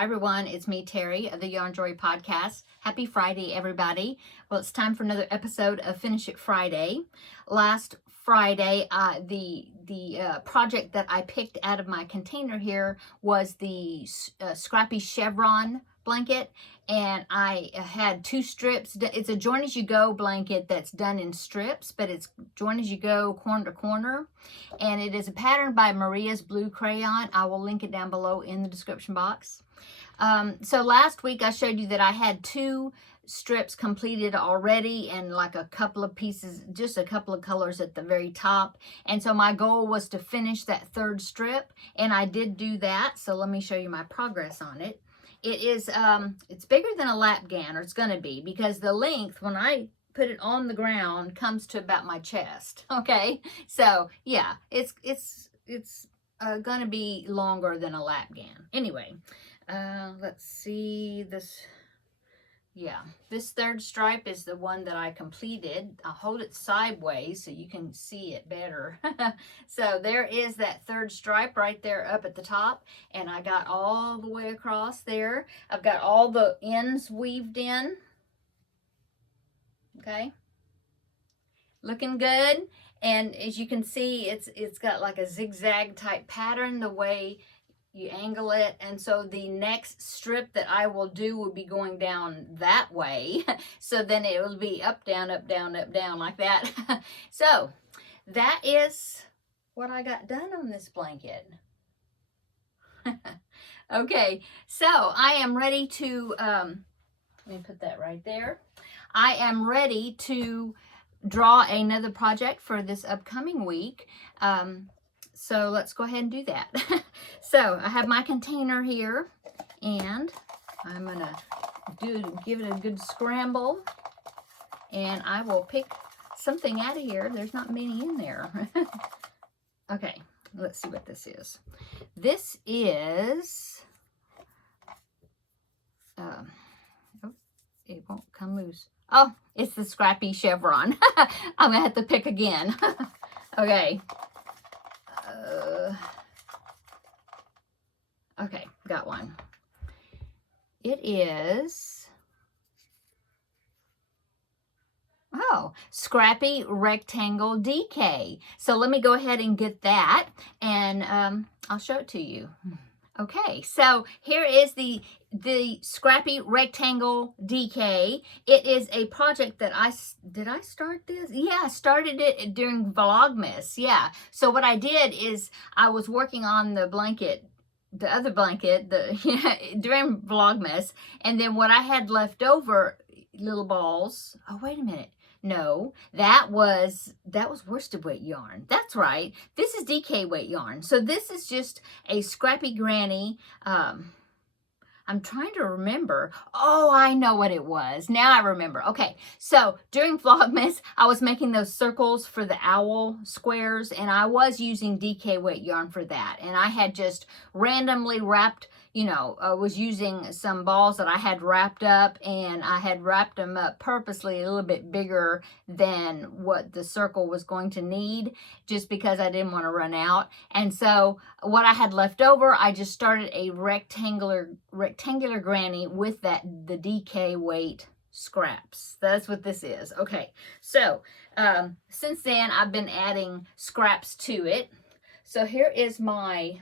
Hi everyone, it's me Terry of the Yarn Joy Podcast. Happy Friday everybody. Well, it's time for another episode of Finish It Friday. Last Friday, the project that I picked out of my container here was the scrappy Chevron blanket, and I had 2 strips. It's a join as you go blanket that's done in strips, but it's join as you go corner to corner, and it is a pattern by Maria's Blue Crayon. I will link it down below in the description box. So last week I showed you that I had 2 strips completed already and like a couple of pieces, just a couple of colors at the very top. And so my goal was to finish that 3rd strip, and I did do that. So let me show you my progress on it. It is, it's bigger than a lap gown, or it's going to be, because the length, when I put it on the ground, comes to about my chest. Okay. So yeah, it's going to be longer than a lap gown. Anyway, let's see this. Yeah, this 3rd stripe is the one that I completed. I'll hold it sideways so you can see it better. So there is that 3rd stripe right there up at the top, and I got all the way across there. I've got all the ends weaved in. Okay, looking good. And as you can see, it's got like a zigzag type pattern the way you angle it, and so the next strip that I will do will be going down that way. So then it will be up, down, up, down, up, down, like that. So that is what I got done on this blanket. Okay, so I am ready to, let me put that right there. I am ready to draw another project for this upcoming week. So let's go ahead and do that. So I have my container here, and I'm gonna give it a good scramble, and I will pick something out of here. There's not many in there. Okay, let's see what this is. This is, oh, it won't come loose. Oh, it's the scrappy Chevron. I'm gonna have to pick again. Okay. Okay, got one. It is, scrappy rectangle DK. So let me go ahead and get that, and I'll show it to you. Okay, so here is the scrappy rectangle DK. It is a project that did I start this? Yeah, I started it during Vlogmas. Yeah. So what I did is I was working on the blanket, the other blanket, during Vlogmas, and then what I had left over, little balls. Oh, wait a minute. No, that was worsted weight yarn. That's right. This is DK weight yarn. So this is just a scrappy granny. I'm trying to remember. Oh, I know what it was. Now I remember. Okay, so during Vlogmas, I was making those circles for the owl squares, and I was using DK weight yarn for that. And I had just randomly wrapped, I was using some balls that I had wrapped up, and I had wrapped them up purposely a little bit bigger than what the circle was going to need, just because I didn't want to run out. And so what I had left over, I just started a rectangular granny with the DK weight scraps. That's what this is. Okay, so since then I've been adding scraps to it. So here is my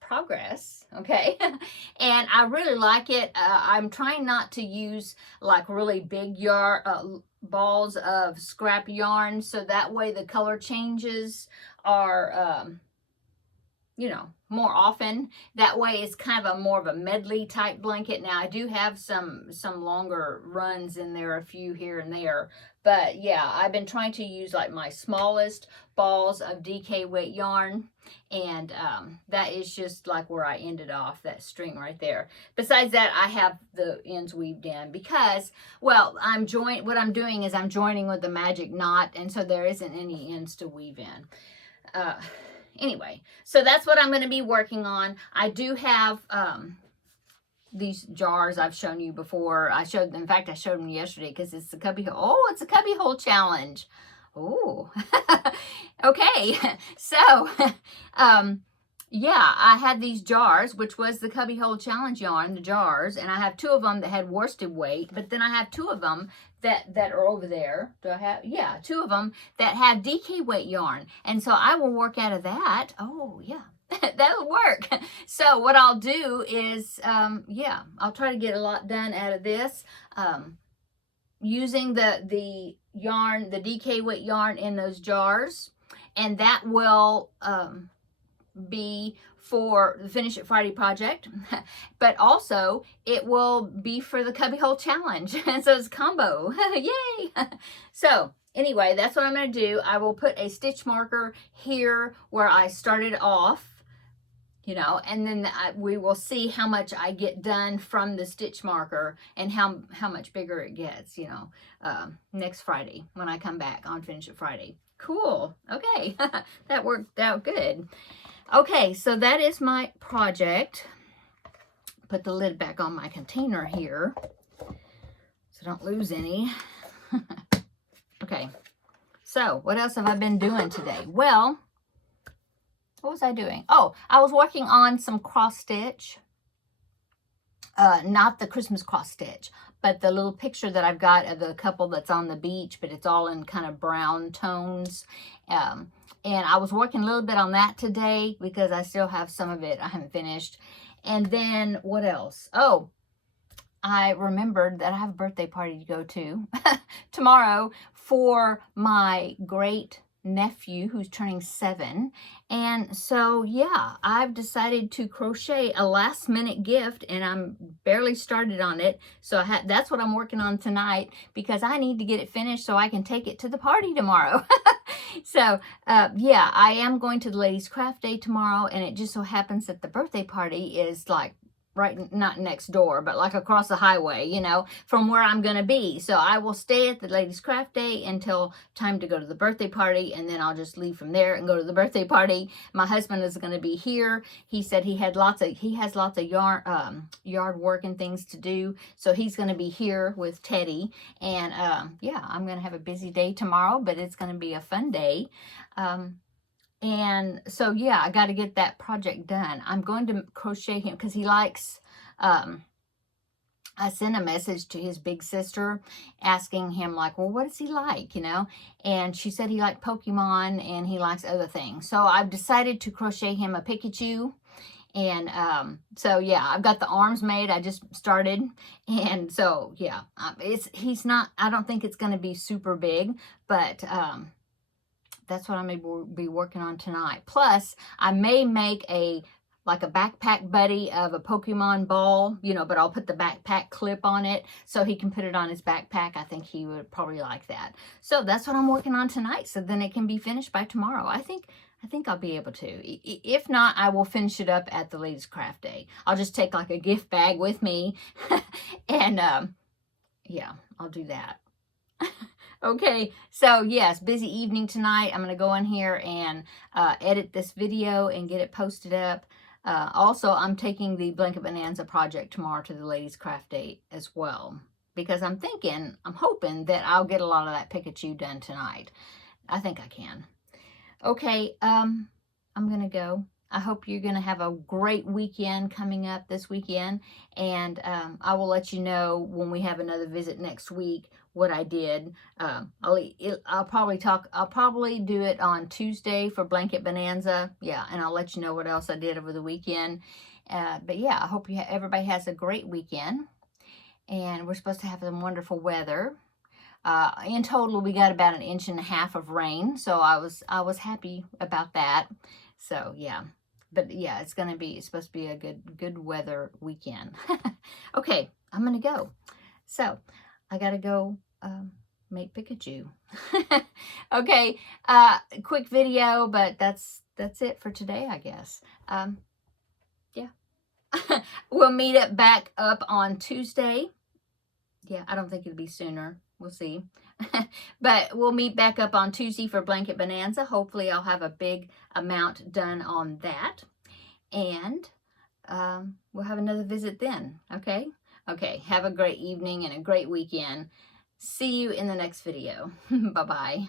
progress. Okay. And I really like it. I'm trying not to use like really big yarn, balls of scrap yarn, so that way the color changes are more often. That way it's kind of more of a medley type blanket. Now I do have some longer runs in there, a few here and there, but yeah, I've been trying to use like my smallest balls of DK weight yarn, and that is just like where I ended off, that string right there. Besides that, I have the ends weaved in because, well, what I'm doing is I'm joining with the magic knot, and so there isn't any ends to weave in. Anyway, so that's what I'm going to be working on. I do have these jars I've shown you before. In fact, I showed them yesterday because it's the cubby hole. Oh, it's a cubby hole challenge. Oh, okay. So, Yeah, I had these jars, which was the Cubbyhole Challenge yarn, the jars, and I have 2 of them that had worsted weight, but then I have 2 of them that are over there. Do I have? Yeah, 2 of them that have DK weight yarn, and so I will work out of that. Oh, yeah. That'll work. So what I'll do is, yeah, I'll try to get a lot done out of this, using the yarn, the DK weight yarn in those jars, and that will, be for the Finish It Friday project, but also it will be for the Cubbyhole Challenge. And so it's combo. Yay! So anyway, that's what I'm going to do. I will put a stitch marker here where I started off, you know, and then we will see how much I get done from the stitch marker and how much bigger it gets, you know, next Friday when I come back on Finish It Friday. Cool. Okay. That worked out good. Okay, so that is my project. Put the lid back on my container here so don't lose any. Okay, so what else have I been doing today? Well, what was I doing? Oh, I was working on some cross stitch. Not the Christmas cross stitch, but the little picture that I've got of the couple that's on the beach, but it's all in kind of brown tones. And I was working a little bit on that today because I still have some of it I haven't finished. And then what else? Oh, I remembered that I have a birthday party to go to tomorrow for my great nephew who's turning 7. And so yeah, I've decided to crochet a last minute gift, and I'm barely started on it, so that's what I'm working on tonight because I need to get it finished so I can take it to the party tomorrow. So yeah, I am going to the ladies craft day tomorrow, and it just so happens that the birthday party is like right, not next door, but like across the highway, you know, from where I'm going to be. So I will stay at the ladies craft day until time to go to the birthday party, and then I'll just leave from there and go to the birthday party. My husband is going to be here. He said he has lots of yarn, yard work and things to do. So he's going to be here with Teddy, and yeah, I'm going to have a busy day tomorrow, but it's going to be a fun day. And so, yeah, I got to get that project done. I'm going to crochet him because he likes, I sent a message to his big sister asking him, like, well, what does he like, you know? And she said he liked Pokemon and he likes other things. So I've decided to crochet him a Pikachu. And so, yeah, I've got the arms made. I just started. And so, yeah, he's not, I don't think it's going to be super big, but that's what I'm going to be working on tonight. Plus, I may make like a backpack buddy of a Pokemon ball, you know, but I'll put the backpack clip on it so he can put it on his backpack. I think he would probably like that. So that's what I'm working on tonight. So then it can be finished by tomorrow. I think I'll be able to. If not, I will finish it up at the ladies craft day. I'll just take like a gift bag with me and yeah, I'll do that. Okay, so yes, busy evening tonight. I'm going to go in here and edit this video and get it posted up. Also, I'm taking the Blanket Bonanza project tomorrow to the ladies craft day as well, because I'm hoping that I'll get a lot of that Pikachu done tonight. I think I can. Okay, I'm going to go. I hope you're going to have a great weekend coming up this weekend, and I will let you know when we have another visit next week what I did. I'll probably do it on Tuesday for Blanket Bonanza. Yeah, and I'll let you know what else I did over the weekend. But yeah, I hope everybody has a great weekend, and we're supposed to have some wonderful weather. In total, we got about 1.5 inches of rain, so I was happy about that. So yeah, but yeah, it's supposed to be a good weather weekend. Okay, I'm gonna go. So I gotta go make Pikachu. Okay, quick video, but that's it for today, I guess. Yeah, we'll meet back up on Tuesday. Yeah, I don't think it'll be sooner. We'll see. But we'll meet back up on Tuesday for Blanket Bonanza. Hopefully I'll have a big amount done on that. And we'll have another visit then. Okay? Okay, have a great evening and a great weekend. See you in the next video. Bye-bye.